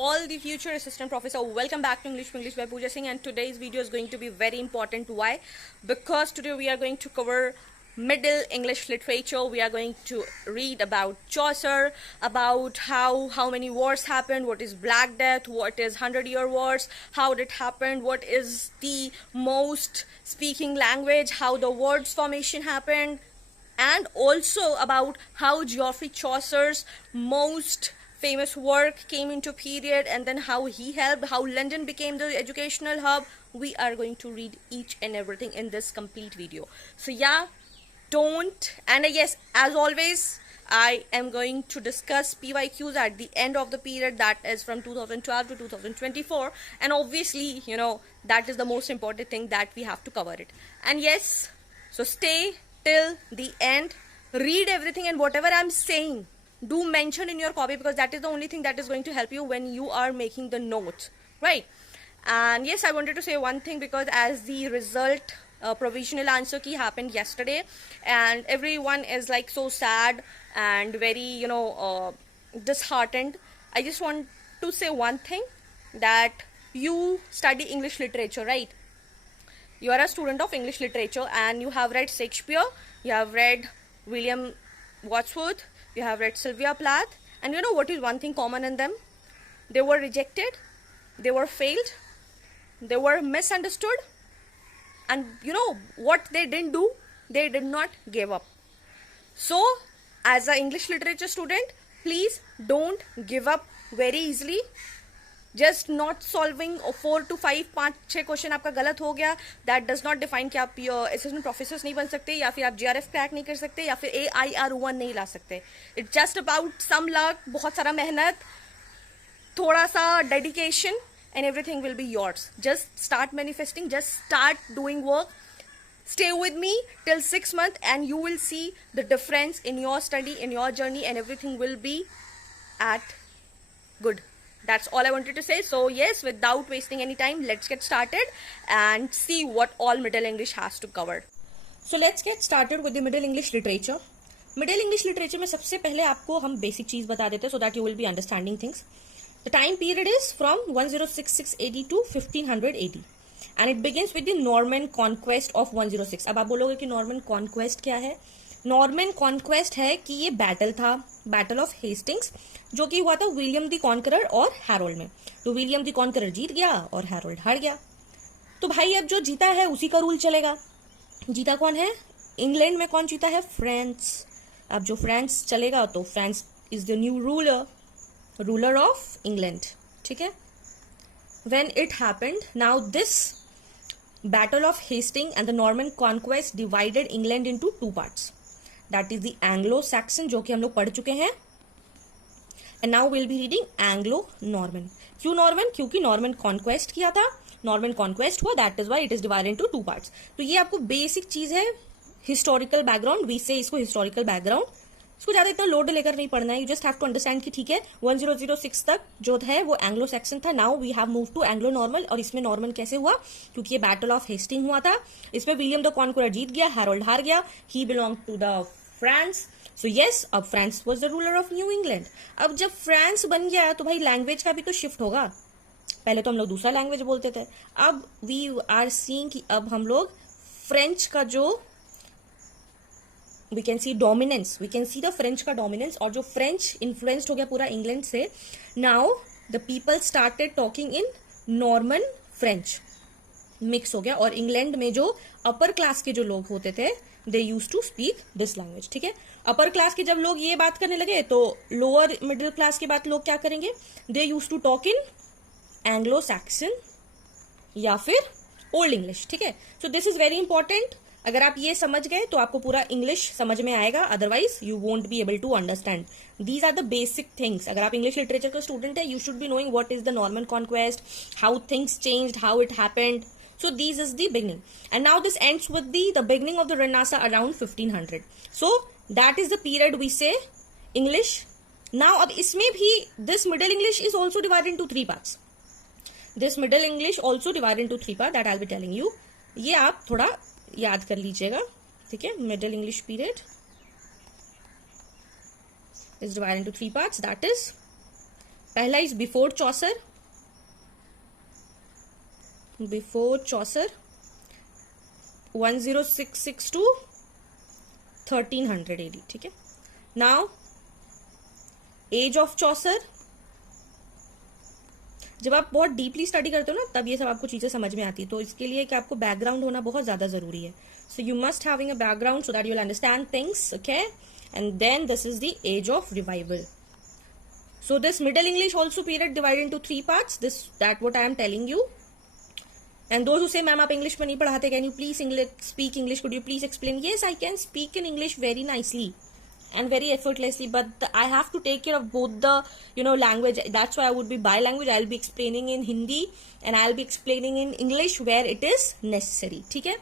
all the future assistant professor. Welcome back to English by Pooja Singh, and today's video is going to be very important. Why? Because today we are going to cover Middle English literature. We are going to read about Chaucer, about how many wars happened, what is Black Death, what is 100-year wars, how it happened, what is the most speaking language, how the words formation happened, and also about how Geoffrey Chaucer's most famous work came into period, and then how he helped, how London became the educational hub. We are going to read each and everything in this complete video. So yeah, yes, as always, I am going to discuss PYQs at the end of the period, that is from 2012 to 2024, and obviously, that is the most important thing that we have to cover it. And yes, so stay till the end, read everything, and whatever I'm saying, do mention in your copy, because that is the only thing that is going to help you when you are making the notes, right? And yes, I wanted to say one thing, because as the result provisional answer key happened yesterday, and everyone is like so sad and very disheartened. I just want to say one thing, that you study English literature, right? You are a student of English literature, and you have read Shakespeare, you have read William Wordsworth, you have read Sylvia Plath, and you know what is one thing common in them? They were rejected, they were failed, they were misunderstood, and you know what they didn't do? They did not give up. So, as an English literature student, please don't give up very easily. Just not solving 4 to 5 5-6 question आपका गलत हो गया, that does not define कि आप assistant professors नहीं बन सकते, या फिर आप GRF क्रैक नहीं कर सकते, या फिर AIR1 नहीं ला सकते. It's just about some luck, बहुत सारा मेहनत, थोड़ा सा dedication, and everything will be yours. Just start manifesting, just start doing work. Stay with me till 6 months, and you will see the difference in your study, in your journey, and everything will be at good. That's all I wanted to say. So yes, without wasting any time, let's get started and see what all Middle English has to cover. So let's get started with the Middle English literature. Middle English literature में सबसे पहले आपको हम basic चीज बता देते हैं, so that you will be understanding things. The time period is from 1066 AD to 1500 AD, and it begins with the Norman conquest of 106. अब आप बोलोगे कि Norman conquest क्या है? Norman conquest है कि ये बैटल था, बैटल ऑफ हेस्टिंग्स, जो कि हुआ था विलियम द कॉन्करर और हैरोल्ड में. तो विलियम द कॉन्करर जीत गया और हैरोल्ड हार गया. तो भाई अब जो जीता है उसी का रूल चलेगा. जीता कौन है? इंग्लैंड में कौन जीता है? फ्रांस. अब जो फ्रांस चलेगा, तो France is the new ruler of England. ठीक है. When it happened, now this battle of Hasting and the Norman conquest divided England into 2 parts. That is the Anglo Saxon, जो कि हम लोग पढ़ चुके हैं, and now will be reading Anglo Norman. क्यों नॉर्मन? क्योंकि नॉर्मन कॉन्क्वेस्ट किया था, नॉर्मन कॉन्क्वेस्ट हुआ, that is why it is divided into 2 parts. तो ये आपको बेसिक चीज है, हिस्टोरिकल बैकग्राउंड. वी से इसको हिस्टोरिकल बैकग्राउंड. इसको ज्यादा इतना लोड लेकर नहीं पढ़ना है. You just have to understand कि ठीक है, 1006 तक जो है वो एंग्लो सैक्सन था. Now we have move to Anglo normal. और इसमें नॉर्मन कैसे हुआ? क्योंकि ये बैटल ऑफ हेस्टिंग हुआ था. इसमें विलियम द कॉन्करर जीत गया, हैरोल्ड हार गया. He belong to the France. So yes, अब France was the ruler of New England. अब जब फ्रांस बन गया, तो भाई लैंग्वेज का भी तो शिफ्ट होगा. पहले तो हम लोग दूसरा लैंग्वेज बोलते थे, अब वी आर सीइंग कि अब हम लोग फ्रेंच का जो we can see dominance, we can see the French का डोमिनेंस. और जो फ्रेंच इन्फ्लुएंस्ड हो गया पूरा इंग्लैंड से, now the people started talking in Norman French, mix हो गया. और इंग्लैंड में जो अपर क्लास के जो लोग होते थे, they use to speak this language. ठीक है. अपर क्लास के जब लोग ये बात करने लगे, तो लोअर मिडिल क्लास के बाद लोग क्या करेंगे? They use to talk in Anglo Saxon या फिर ओल्ड इंग्लिश. ठीक है. So this is very important. अगर आप ये समझ गए तो आपको पूरा इंग्लिश समझ में आएगा, otherwise you won't be able to understand. These are the basic things. अगर आप इंग्लिश लिटरेचर का स्टूडेंट है, you should be knowing what is the Norman conquest, how things changed, how it happened. So this is the beginning, and now this ends with the beginning of the Renaissance around 1500. So that is the period we say English. Now अब इसमें भी this Middle English is also divided into 3 parts. This Middle English also divided into 3 parts that I'll be telling you. ये आप थोड़ा याद कर लीजिएगा. ठीक है. Middle English period is divided into 3 parts. That is पहला is before Chaucer, before Chaucer 10662 to 1300 AD, ठीक है. नाउ एज ऑफ चौसर, जब आप बहुत डीपली स्टडी करते हो ना तब ये सब आपको चीजें समझ में आती है. तो इसके लिए कि आपको बैकग्राउंड होना बहुत ज्यादा जरूरी है. So you must having a background so that you will understand things. Okay, and then this is the age of revival. So this Middle English also period divided into 3 parts. That what I am telling you. And those who say, "Ma'am, आप English में नहीं पढ़ाते, can you please speak English? Could you please explain?" Yes, I can speak in English very nicely and very effortlessly, but I have to take care of both the language. That's why I would be bilanguage. I'll be explaining in Hindi and I'll be explaining in English where it is necessary. ठीक है?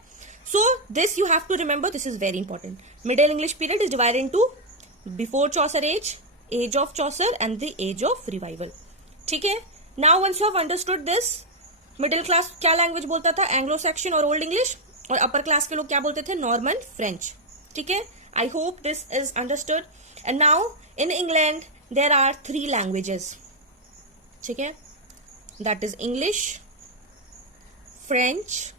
So this you have to remember. This is very important. Middle English period is divided into before Chaucer age of Chaucer and the age of revival. ठीक है. Now once you have understood this, middle class क्या language बोलता था? Anglo section और old English. और upper class के लोग क्या बोलते थे? Norman French. ठीक है. I hope this is understood. And now in England there are 3 languages. ठीक है. That is English, French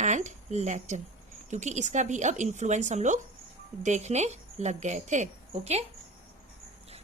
and Latin. क्योंकि इसका भी अब इन्फ्लुएंस हम लोग देखने लग गए थे. Okay.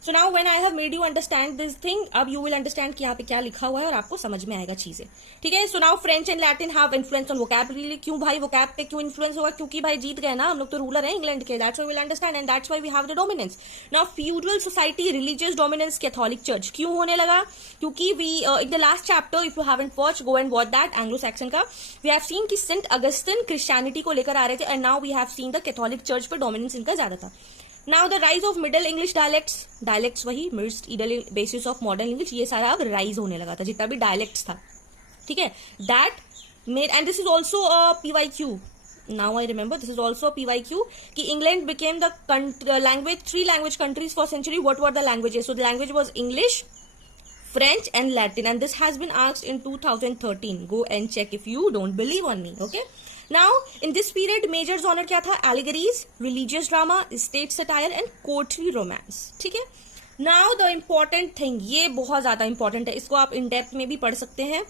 So now when I have made you understand this thing, अब you will understand कि यहाँ पे क्या लिखा हुआ है और आपको समझ में आएगा चीजें. ठीक है. So now French and Latin have influence on vocabulary. क्यों भाई vocab पे क्यों influence होगा? क्योंकि भाई जीत गए ना हम लोग, तो रूलर है इंग्लैंड के. That's why we'll understand and that's why we have the dominance. Now feudal society, religious dominance, Catholic Church क्यों होने लगा? क्योंकि we in the last chapter, if you haven't watched, go and watch that, Anglo-Saxon का, we have seen कि Saint Augustine Christianity को लेकर आ रहे थे and now we have seen the Catholic Church पे dominance इनका ज्यादा था. Now the rise of Middle English dialects वही mixed basis of modern English, ये सारा अब rise होने लगा था जितना भी dialects था. ठीक है. That made, and this is also a PYQ. Now I remember, this is also a PYQ कि England became the language 3 language countries for century. What were the languages? So the language was English, French and Latin, and this has been asked in 2013. Go and check if you don't believe on me. Okay. Now in this period major genre क्या था? Allegories, religious drama, state satire and courtly romance. ठीक है. Now the important thing, ये बहुत ज्यादा important है, इसको आप in depth में भी पढ़ सकते हैं.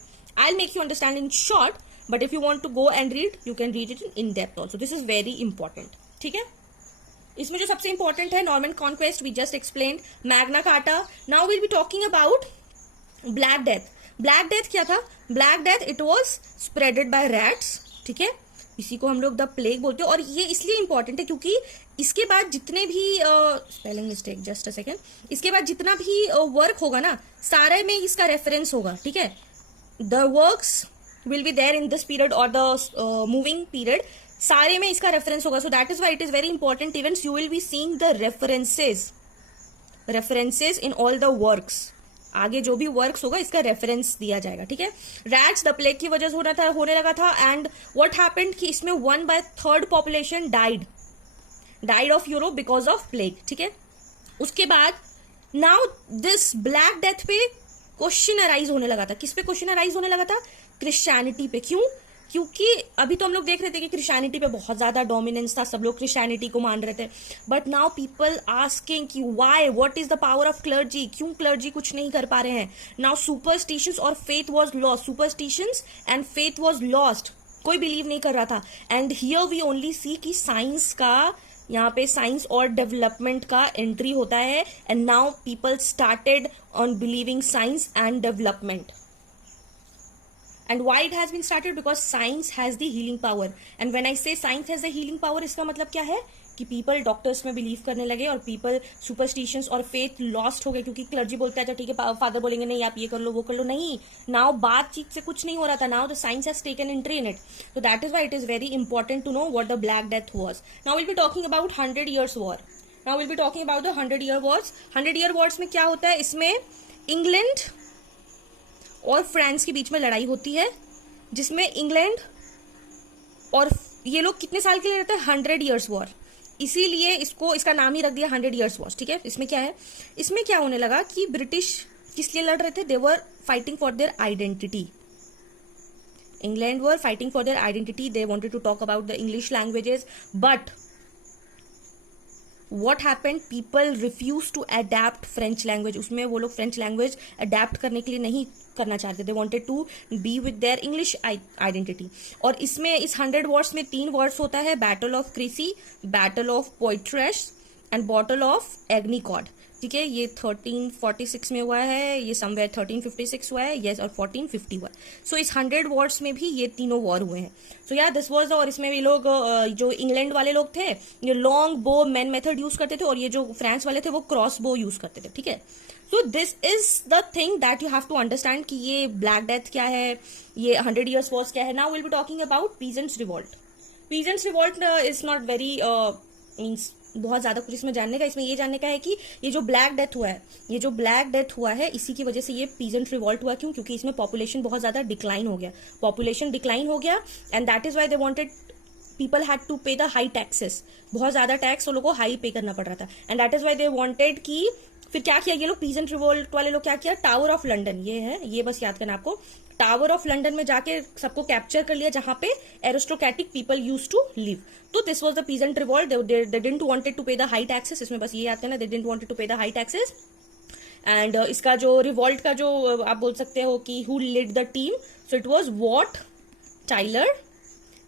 I'll make you understand in short, but if you want to go and read, you can read it in depth also. This is very important. ठीक है. इसमें जो सबसे important है Norman Conquest, we just explained. Magna Carta. Now we'll be talking about Black Death. Black Death क्या था? Black Death, it was spreaded by rats. ठीक है. इसी को हम लोग द प्लेग बोलते हैं. और ये इसलिए इंपॉर्टेंट है क्योंकि इसके बाद जितने भी spelling mistake, just a second, इसके बाद जितना भी वर्क होगा ना सारे में इसका रेफरेंस होगा. ठीक है. The works will be there in this period और द मूविंग पीरियड, सारे में इसका रेफरेंस होगा. So that is why it is very important events. You will be seeing the references in all the works. आगे जो भी works होगा इसका रेफरेंस दिया जाएगा. ठीक है. रैट्स द प्लेग की वजह से होने लगा था. एंड व्हाट हैपेंड कि इसमें 1/3 population died of Europe because of plague. ठीक है. उसके बाद नाउ दिस ब्लैक डेथ पे क्वेश्चन अराइज होने लगा था. किस पे क्वेश्चन अराइज होने लगा था? क्रिश्चियनिटी पे. क्यों? क्योंकि अभी तो हम लोग देख रहे थे कि क्रिश्चियनिटी पे बहुत ज्यादा डोमिनेंस था, सब लोग क्रिश्चियनिटी को मान रहे थे. बट नाउ पीपल आस्किंग कि why, what is the power of clergy, क्यों क्लर्जी कुछ नहीं कर पा रहे हैं. नाउ सुपरस्टिशंस और faith was lost. Superstitions and faith was lost. कोई बिलीव नहीं कर रहा था. एंड हियर वी ओनली सी कि साइंस का, यहाँ पे साइंस और डेवलपमेंट का एंट्री होता है. And now people started on believing science and development. And why it has been started? Because science has the healing power. And when I say science has the healing power, इसका मतलब क्या है कि people doctors में believe करने लगे और people superstitions और faith lost हो गए. क्योंकि क्लर्जी बोलता है ठीक है, फादर बोलेंगे नहीं आप ये कर लो वो कर लो. नहीं, नाउ बातचीत से कुछ नहीं हो रहा था. Now the science has taken entry in it. So that is why it is very important to know what the Black Death was. Now we'll be talking about 100 Years War. Now we'll be talking about the 100-year wars. 100-year wars में क्या होता है? इसमें England और France के बीच में लड़ाई होती है, जिसमें इंग्लैंड और ये लोग कितने साल के लिए रहते हैं? 100 Years War. इसीलिए इसका नाम ही रख दिया 100 Years War. ठीक है. इसमें क्या है? इसमें क्या होने लगा कि ब्रिटिश किस लिए लड़ रहे थे? They were fighting for their identity. England were fighting for their identity. They wanted to talk about the English languages. But what happened, people refused to adapt French language. उसमें वो लोग फ्रेंच लैंग्वेज अडेप्ट करने के लिए नहीं करना चाहते थे, wanted to be with their English identity. और इसमें इस 100 वर्ड्स में 3 वर्ड्स होता है, battle of Crecy, battle of Poitiers and battle of Agincourt. ठीक है, ये 1346 में हुआ है, ये समवेयर 1356 हुआ है, यस, और 1450 हुआ है. सो इस 100 वॉर्स में भी ये तीनों वॉर हुए हैं. सो या दिस वॉज, और इसमें भी लोग जो इंग्लैंड वाले लोग थे ये लॉन्ग बो मैन मेथड यूज करते थे, और ये जो फ्रांस वाले थे वो क्रॉस बो यूज करते थे. ठीक है, so this is the thing that you have to understand कि ये ब्लैक डेथ क्या है, ये 100 ईयर्स वॉर्स क्या है. Now will be talking about peasants revolt. Peasants revolt is not very means बहुत ज्यादा कुछ इसमें जानने का. इसमें ये जानने का है कि ये जो ब्लैक डेथ हुआ है, ये जो ब्लैक डेथ हुआ है, इसी की वजह से ये पीजेंट रिवॉल्ट हुआ. क्यों? क्योंकि इसमें पॉपुलेशन बहुत ज्यादा डिक्लाइन हो गया, पॉपुलेशन डिक्लाइन हो गया, and that is why they wanted, people had to pay the high taxes. बहुत ज्यादा टैक्स वो लोगों को हाई पे करना पड़ रहा था, and that is why they wanted कि फिर क्या किया ये लोग, पीजेंट रिवॉल्ट वाले लोग क्या किया, टावर ऑफ लंदन, ये है, ये बस याद करना आपको, टावर ऑफ लंदन में जाके सबको कैप्चर कर लिया जहां पे aristocratic people use to live. तो this was the peasant revolt. They didn't wanted to pay the high taxes. इसमें बस ये याद करना, they didn't wanted to pay the high taxes. And इसका जो रिवॉल्ट का जो आप बोल सकते हो कि who lead the team, so it was Wat Tyler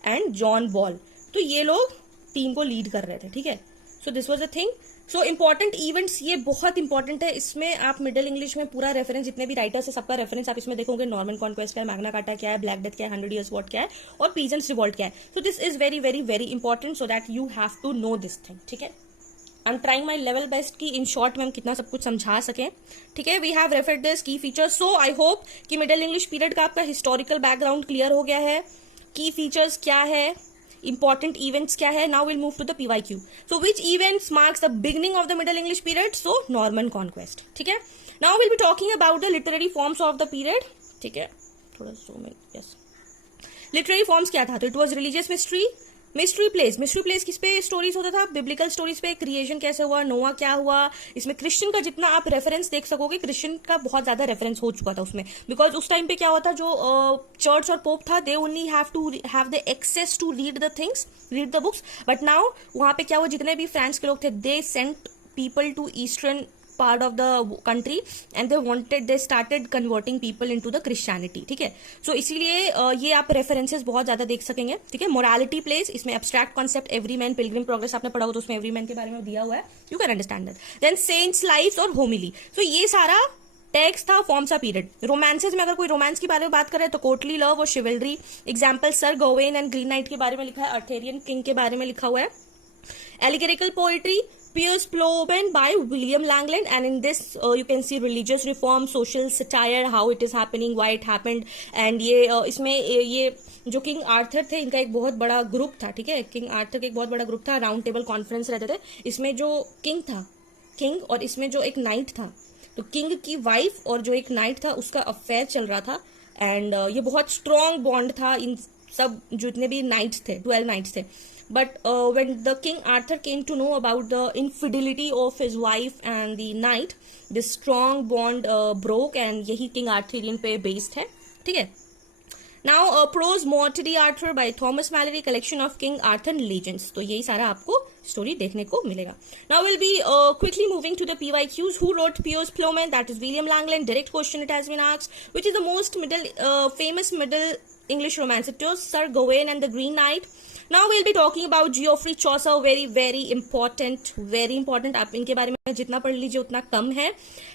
and John Ball. तो ये लोग टीम को लीड कर रहे थे. ठीक है, so this was the thing. So important events, ये बहुत इंपॉर्टेंट है. इसमें आप मिडिल इंग्लिश में पूरा रेफरेंस, जितने भी राइटर्स है सबका रेफरेंस आप इसमें देखोगे. नॉर्मन कॉन्क्वेस्ट क्या है, मैग्ना कार्टा क्या है, ब्लैक डेथ क्या है, 100 ईयर्स वॉर क्या है, और पीजेंट्स रिवॉल्ट क्या है. So this is very very very important, so that you have to know this thing. ठीक है, I am trying my level best की इन शॉर्ट में हम कितना सब कुछ समझा सकें. ठीक है, वी हैव रेफर्ड दिस की फीचर्स. सो आई होप कि मिडिल इंग्लिश पीरियड का आपका हिस्टोरिकल बैकग्राउंड क्लियर हो गया है, की फीचर्स क्या है, important events क्या है. Now we'll move to the PYQ. So which events marks the beginning of the Middle English period? So Norman Conquest. ठीक है, now we'll be talking about the literary forms of the period. ठीक है, थोड़ा zoom in. Yes, literary forms क्या था? तो it was religious mystery, mystery place किस पे स्टोरीज होता था, बिब्लिकल स्टोरीज पे, क्रिएशन कैसे हुआ, नोआ क्या हुआ. इसमें क्रिश्चियन का जितना आप रेफरेंस देख सकोगे, क्रिश्चियन का बहुत ज्यादा रेफरेंस हो चुका था उसमें, बिकॉज उस टाइम पे क्या होता, जो चर्च और पोप था, they only have to have the access to read the things, read the books. But now वहां पे क्या हुआ, जितने भी फ्रांस के लोग थे, they sent people to eastern part of the country and they started converting people into the Christianity. ठीक है, सो इसीलिए ये आप रेफरेंसेस बहुत ज्यादा देख सकेंगे. ठीक है, मोरालिटी प्लेस, इसमें abstract concept every man, Pilgrim progress आपने पढ़ा हो तो उसमें एवरी मैन के बारे में दिया हुआ है, you can understand that. Then saints lives और होमिली. सो ये सारा टेक्स्ट था, फॉर्म्स ऑफ पीरियड. रोमांसेस में अगर कोई रोमांस के बारे में बात करे तो कोर्टली लव और chivalry. Example sir Gawain and green knight के बारे में लिखा है, अर्थेरियन किंग के बारे में लिखा हुआ है. एलिगेरिकल poetry, Piers Plowman by William Langland, and in this you can see religious reform, social satire, how it is happening, why it happened. and ये इसमें ये जो किंग आर्थर थे, इनका एक बहुत बड़ा ग्रुप था. ठीक है, किंग आर्थर का एक बहुत बड़ा ग्रुप था, राउंड टेबल कॉन्फ्रेंस रहते थे. इसमें जो किंग था, किंग, और इसमें जो एक नाइट था, तो किंग की वाइफ और जो एक नाइट था उसका अफेयर चल रहा था. एंड ये बहुत स्ट्रॉन्ग बॉन्ड था इन सब जितने भी नाइट्स थे, 12 नाइट्स थे. But when the King Arthur came to know about the infidelity of his wife and the knight, this strong bond broke, and यही King Arthurian पे based है. ठीक है, now prose Mortary Arthur by Thomas Malory, collection of King Arthur legends. तो यही सारा आपको story देखने को मिलेगा. Now we'll be quickly moving to the PYQs. Who wrote Piers Plowman? That is William Langland. Direct question it has been asked. Which is the most famous Middle English romance? It was Sir Gawain and the Green Knight. Now we'll be talking about Geoffrey Chaucer. very very important. आप इनके बारे में जितना पढ़ लीजिए उतना कम है.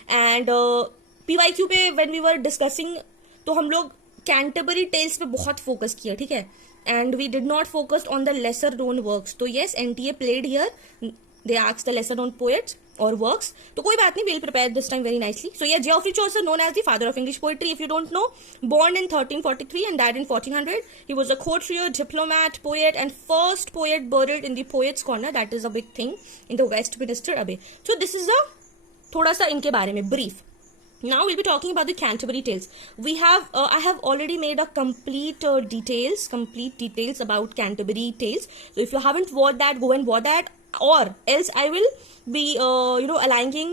And PYQ पे when we were discussing, तो हम लोग कैंटरबरी टेल्स पे बहुत फोकस किया. ठीक है, and we did not focused on the lesser known works. तो yes, NTA played here. They asked the lesser known poets or works. तो कोई बात नहीं, we'll prepare this time very nicely. So yeah, Geoffrey Chaucer, known as the father of English poetry, if you don't know, born in 1343 and died in 1400. He was a courtier, diplomat, poet, and first poet buried in the Poets' Corner. That is a big thing in the Westminster Abbey. So this is a थोड़ा सा इनके बारे में brief. Now we'll be talking about the Canterbury Tales. We have, I have already made a complete details about Canterbury Tales. So if you haven't watched that, go and watch that. Or else I will be aligning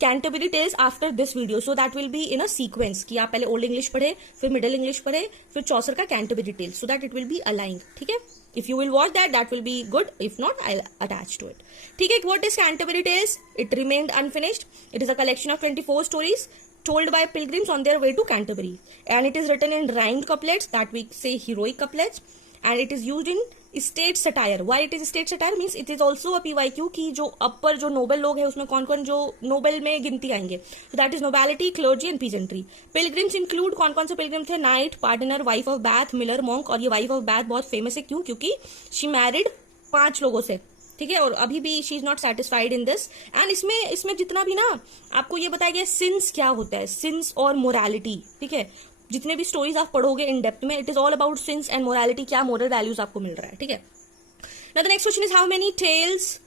Canterbury tales after this video, so that will be in a sequence कि आप पहले old English पढ़े, फिर middle English पढ़े, फिर Chaucer का Canterbury tales, so that it will be aligned. ठीक है, if you will watch that will be good. If not, I'll attach to it. Okay, what is Canterbury Tales? It remained unfinished. It is a collection of 24 stories told by pilgrims on their way to Canterbury, and it is written in rhymed couplets, that we say heroic couplets, and it is used in state satire. Y it is state satire means it is also a PYQ की जो अपर जो Nobel लोग हैं उसमें कौन कौन जो Nobel में गिनती आएंगे. So that is nobility, clergy and peasantry. Pilgrims include कौन कौन से पिलग्रिम थे? Knight, partner, wife of Bath, miller, monk. और ये वाइफ ऑफ बैथ बहुत फेमस है, क्यों? क्योंकि शी मैरिड 5 लोगों से. ठीक है, और अभी भी she is not satisfied in this. And इसमें जितना भी ना आपको ये बताया गया सिंस क्या होता है, सिंस और मोरालिटी. ठीक है, जितने भी स्टोरीज आप पढ़ोगे इन डेप्थ में, it is all about sins and morality, क्या मोरल वैल्यूज आपको मिल रहा है. ठीक है, now the next question is how many tales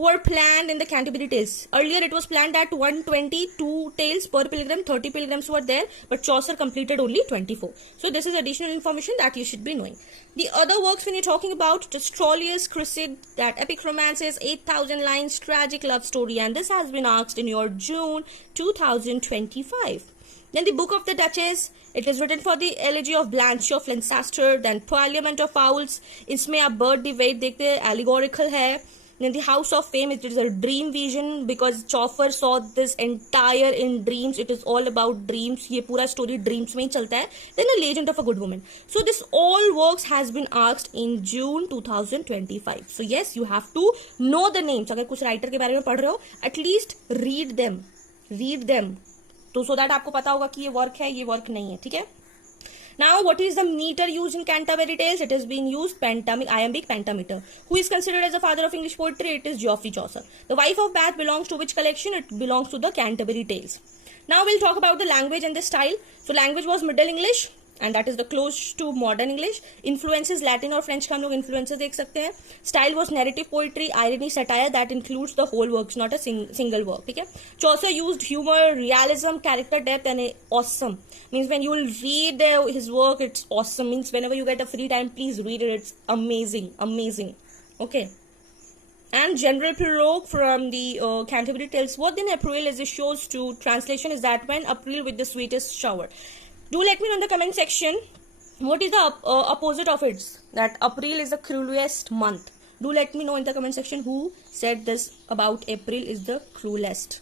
were planned in the Canterbury Tales. Earlier it was planned that 122 tales per pilgrim, 30 pilgrims were there, but Chaucer completed only 24. So this is additional information that you should be knowing. The other works when you're talking about the Troilus Cressida, that epic romance is 8,000 lines tragic love story, and this has been asked in your June 2025. Then the Book of the Duchess, it is written for the elegy of Blanche of Lancaster. Then Parliament of Fowls, इसमें आप bird debate देखते हैं, allegorical है. Then the House of Fame, it is a dream vision because Chaucer saw this entire in dreams. It is all about dreams. ये पूरा story dreams में ही चलता है. Then A Legend of a Good Woman. So this all works has been asked in June 2025. So yes, you have to know the names. अगर कुछ writer के बारे में पढ़ रहे हो, at least read them. Read them. तो so that आपको पता होगा कि ये work है, ये work नहीं है. ठीक है. Now, what is the meter used in Canterbury Tales? It has been used iambic pentameter. Who is considered as the father of English poetry? It is Geoffrey Chaucer. The Wife of Bath belongs to which collection? It belongs to the Canterbury Tales. Now we'll talk about the language and the style. So language was Middle English, and that is the close to modern English. Influences Latin और French का हम लोग influences देख सकते हैं. Style was narrative poetry, irony, satire, that includes the whole works, not a single work. ठीक है. Chaucer used humor, realism, character depth, and awesome. Means when you will read his work, it's awesome. Means whenever you get a free time, please read it. It's amazing, amazing. Okay. And general prologue from the Canterbury Tales. What in April is it shows to translation is that when April with the sweetest shower. Do let me know in the comment section what is the opposite of it. That April is the cruelest month. Do let me know in the comment section who said this about April is the cruelest.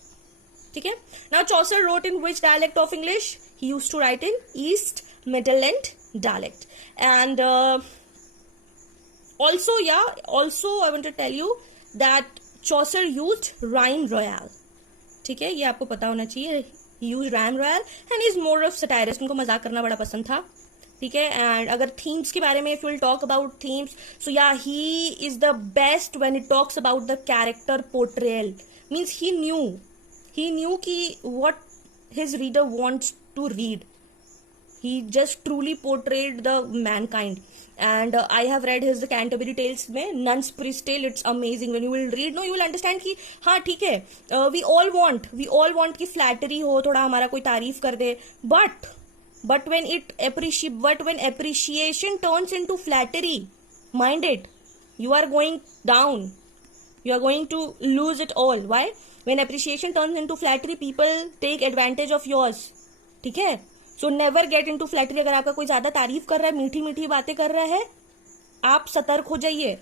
Okay. Now Chaucer wrote in which dialect of English? He used to write in East Midland dialect. And also I want to tell you that Chaucer used rhyme royale. ठीक है, ये आपको पता होना चाहिए. He used rhyme royale and he is more of satirist. उनको मजाक करना बड़ा पसंद था. ठीक है. एंड अगर थीम्स के बारे में if we'll talk about themes, so yeah, he is the best when it talks about the character portrayal. Means he knew कि what his reader wants to read. He just truly portrayed the mankind. And I have read his the Canterbury Tales में Nun's Priest Tale. It's amazing. When you will read, no, you will understand कि हाँ ठीक है, we all want कि flattery हो, थोड़ा हमारा कोई तारीफ कर दे. But when appreciation turns into flattery, mind it, you are going down. You are going to lose it all. Why? When appreciation turns into flattery, people take advantage of yours. ठीक है. So never get into flattery. अगर आपका कोई ज्यादा तारीफ कर रहा है, मीठी मीठी बातें कर रहा है, आप सतर्क हो जाइए.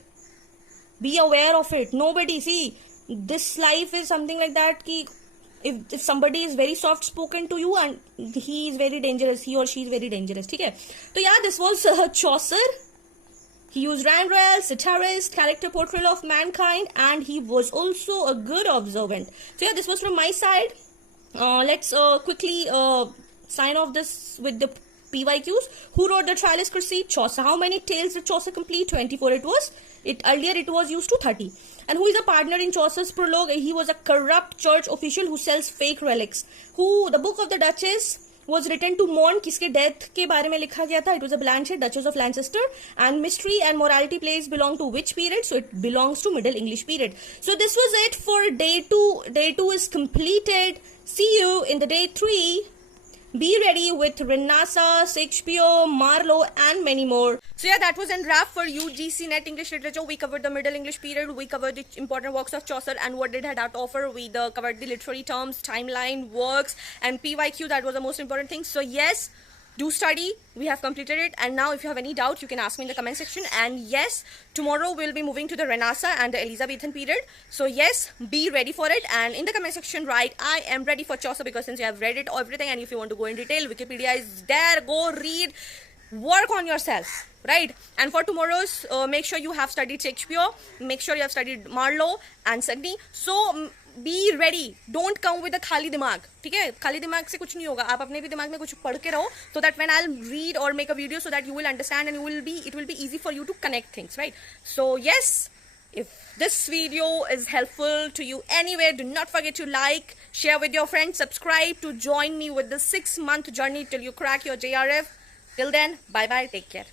Be aware of it. Nobody, see, this life is something like that कि if somebody is very soft spoken to you and he is very dangerous, he or she is very dangerous. ठीक है. तो yeah, this was Chaucer. He used rhyme royale, satirist, character portrayal of mankind, and he was also a good observant. So yeah, this was from my side. Let's quickly sign off this with the PYQs. Who wrote the Troilus Cressida? Chaucer. How many tales did Chaucer complete? 24. Earlier it was used to 30. And who is a partner in Chaucer's prologue? He was a corrupt church official who sells fake relics. The Book of the Duchess was written to mourn किसके death के बारे में लिखा गया था. It was a Blanche, Duchess of Lancaster. And mystery and morality plays belong to which period? So it belongs to Middle English period. So this was it for day 2. Day 2 is completed. See you in the day 3. Be ready with Renassa, Shakespeare, Marlowe, and many more. So yeah, that was a wrap for UGC Net English Literature. We covered the Middle English period, we covered the important works of Chaucer and what it had to offer. We covered the literary terms, timeline, works, and PYQ. That was the most important thing. So yes, do study. We have completed it, and now if you have any doubt, you can ask me in the comment section. And yes, tomorrow we'll be moving to the Renaissance and the Elizabethan period. So yes, be ready for it, and in the comment section write I am ready for Chaucer, because since you have read it everything, and if you want to go in detail, Wikipedia is there. Go read, work on yourself, right? And for tomorrow's, make sure you have studied Shakespeare, make sure you have studied Marlowe and Sidney. So be ready, don't come with a खाली दिमाग, ठीक है? खाली दिमाग से कुछ नहीं होगा, आप अपने भी दिमाग में कुछ पढ़ के रहो, so that when I'll read or make a video, so that you will understand and it will be easy for you to connect things, right? So yes, if this video is helpful to you anywhere, do not forget to like, share with your friends, subscribe to join me with the 6-month journey till you crack your JRF. Till then, bye bye, take care.